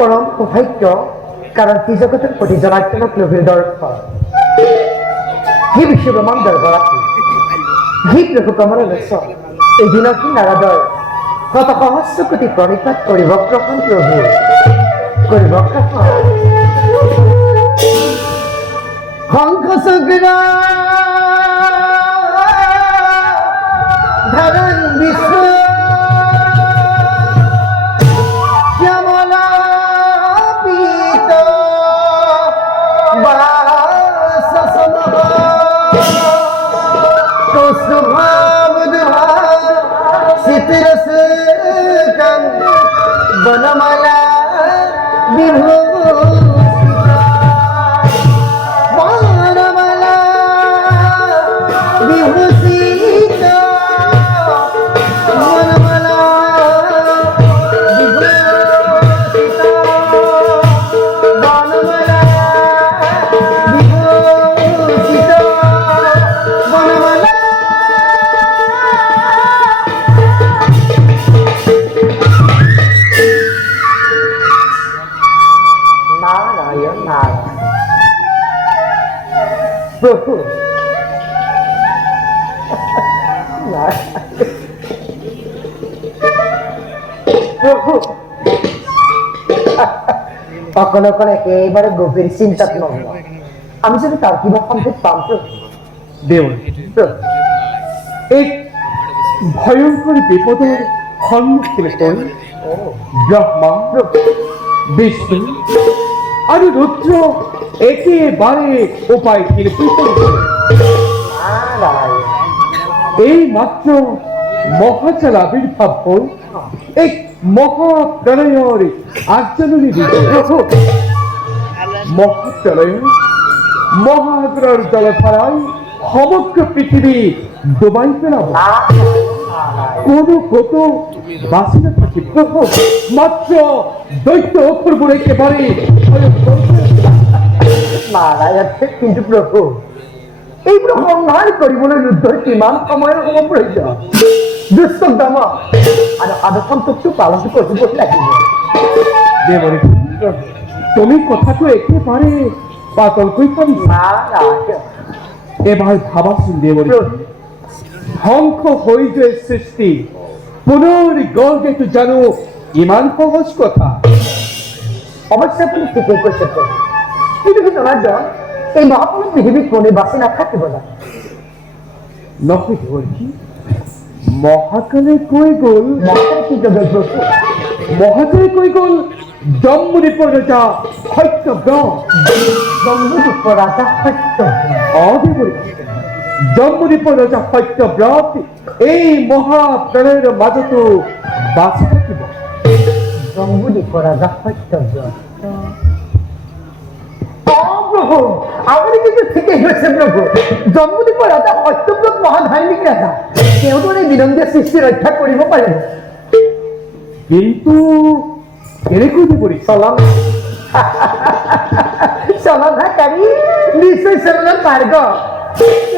পরম সৌভাগ্য কারণ কি জগতের কোটি জনার্দনক লোভীর দর্শন হি বিশ্বব্রহ্মাণ্ডৰ গৰাকী হি প্ৰভু কমল লোচন এই দিনকি নাৰদৰ কত সহস্র কোটি প্ৰণিপাত কৰিব গ্ৰহণ প্ৰভু কৰিব গ্ৰহণ শংখ চক্ৰ ধাৰণ বিষ্ণু बनमाला विभूषिता बनमाला विभूषिता बनमाला विभूषिता बनमाला विभूषिता बनमाला প্রভু প্রভু অকল করে একেবারে গভীর চিন্তাত্মক আমি যদি তার কিবা সম্পদ পাম দেওর এক ভয়ঙ্কর বিপদের সম্মুখীন করে ব্রহ্মা বিষ্ণু আর রুদ্র একেবারে উপায় এই মাত্র মহাচাল আবির্ভাব হল এক মহাপ্রলয়ের আর্জনী মহাপ্রলয় মহাগ্রর জলধারায় সমগ্র পৃথিবী ডুবাই ফেলাব কোনো কত বাঁচি না থাকি মাত্র দৈত্য অপূর্ব একেবারে কিন্তু প্রভু এই ব্রহ্মার কৰিবলৈ যুদ্ধ কিমান সময়ৰ হ'ব প্ৰয়োজন দুষ্ট দম আৰু আদৰ্শটো পালন কৰিব লাগিব দেৱৰী তুমি কথাটো একেবাৰে পাতলকৈ পাৰিছা এবাৰ ভাবাচোন দেৱৰী ধ্বংস হৈ যোৱা সৃষ্টি পুনৰ গঢ়টো জানো ইমান সহজ কথা অৱশ্যে আপুনি ঠিকেই কৈছে কিন্তু কি জনাৰ্দন এই মহাপুৰুষ পৃথিৱীত কোনে বাচি নাথাকিব জানো নহয় দেৱৰী মহাকালে কৈ গ'ল মহাকালে কৈ গ'ল জম্বুদ্বীপৰ ৰজা সত্যব্ৰহ জম্বুদ্বীপৰ ৰাজা দেৱৰী জম্বুদ্বীপৰ ৰজা সত্যব্ৰহ এই মহাপ্ৰলয়ৰ মাজতো বাচি থাকিব জম্বুদ্বীপৰ ৰাজা সত্যব্ৰহ প্রভু আপনি কিন্তু ঠিকই হয়েছে প্রভু জম্বুদ্বীপৰ ৰাজা সত্যব্ৰত মহাধাৰ্মিক ৰাজা তেওঁতো এই বিনন্দীয় সৃষ্টি ৰক্ষা কৰিব পাৰিব কিন্তু কেনেকৈ দেৱৰী চলনাকাৰী নিশ্চয় চলনাত পাৰ্গ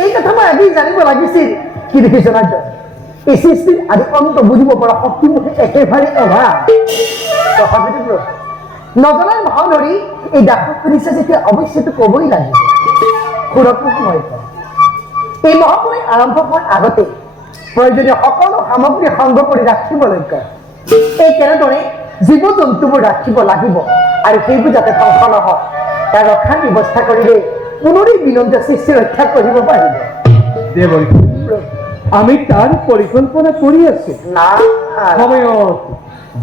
এই কথা মই আজি জানিব লাগিছিল কি দেখি জনাৰ্দন এই সৃষ্টিৰ আদি অন্ত বুজিব পৰা শক্তি মুঠে একেবাৰে অভাৱ তথাপিতো নজনাৰ মহানৰী এই দাসক শুনিছে যেতিয়া অৱশ্যেতো ক'বই লাগিব সুৰক্ষা সময় এই মহাপুৰুষ আৰম্ভ হোৱাৰ আগতে প্ৰয়োজনীয় সকলো সামগ্ৰী সংগ্ৰহ কৰি ৰাখিবলৈ কয় এই কেনেদৰে জীৱ জন্তুবোৰ ৰাখিব লাগিব আৰু সেইবোৰ যাতে ধ্বংস নহয় তাৰ ৰক্ষাৰ ব্যৱস্থা কৰিলে পুনৰেই বিনন্দ সৃষ্টি ৰক্ষা কৰিব পাৰিব দেৱৰী আমি তাৰ পৰিকল্পনা কৰি আছো সময়ত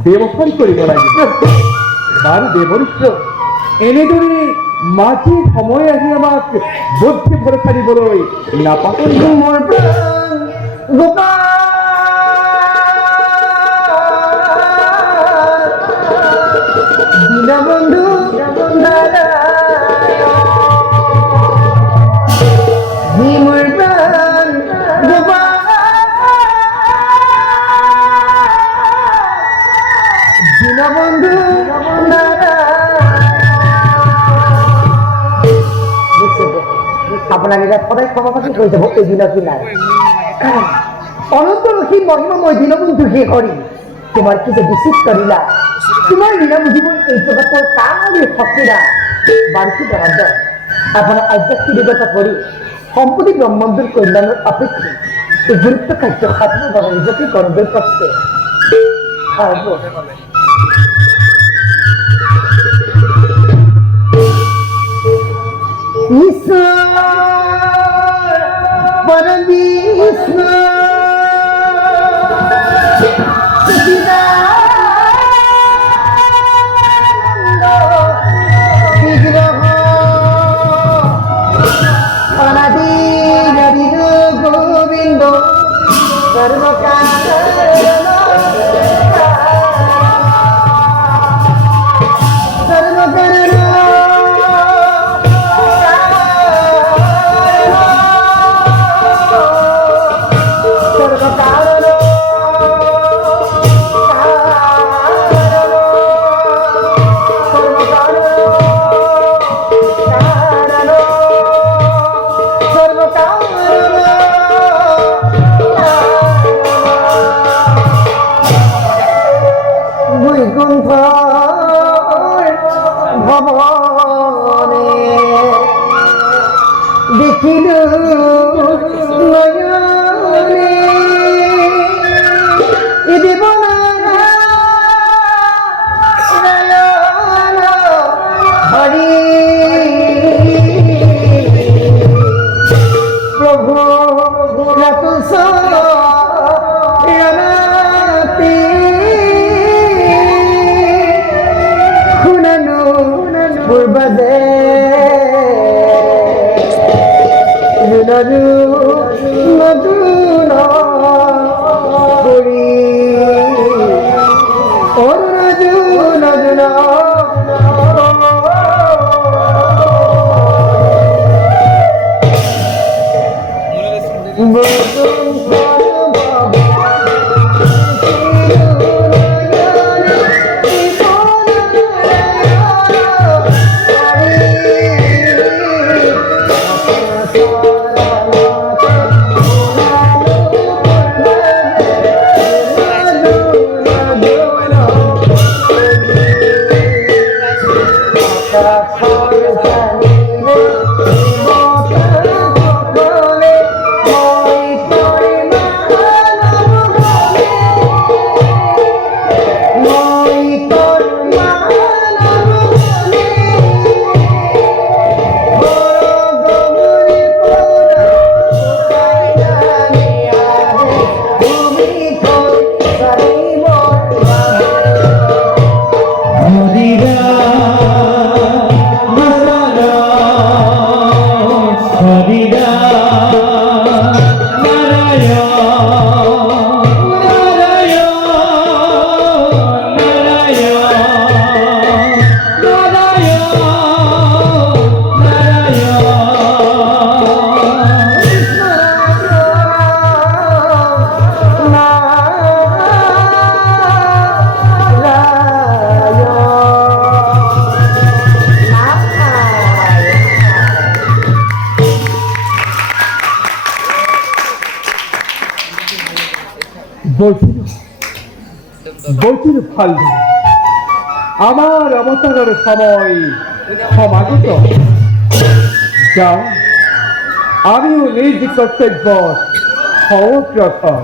ব্যৱসান কৰিব লাগিব বাৰু দেৱৰী এনেদৰে মাঝে সময় আহি আমাক বুদ্ধি ভৰসা দিবলৈ নাপাহৰি মোৰ গোপাল দীনবন্ধু মোৰ প্ৰাণ গোপাল দীনবন্ধু আপোনাক এতিয়া সদায় ক্ষমাপাতি হৈ যাব এই দিনটি নাই কাৰণ অনন্ত ৰসী মহিমাময় দীনবন্ধু হে হৰি তোমাৰ কি যে বিচিত্ৰ লীলা তোমাৰ লীলা বুজিবলৈ এই জগতৰ কামৰে শক্তিৰা বাৰ্ষিক জনাৰ্দন আপোনাৰ আধ্যাত্মিকতা কৰি সম্পত্তি ব্ৰহ্মাণ্ডৰ কল্যাণৰ অপেক্ষা এই গুৰুত্ব কাৰ্য সাধনৰ বাবে নিজকে কৰ্মৰ কষ্ট গোবিন্দ পারি প্রভু রাতুল সারাতি খুনানো পূর্বদে জুনারু মধুনা করি অরুণা জুনা বলছিল ফাল্গুন আমার অবতারের সময় সমাগত যাও আমিও নিজ কর্তব্য অগ্রসর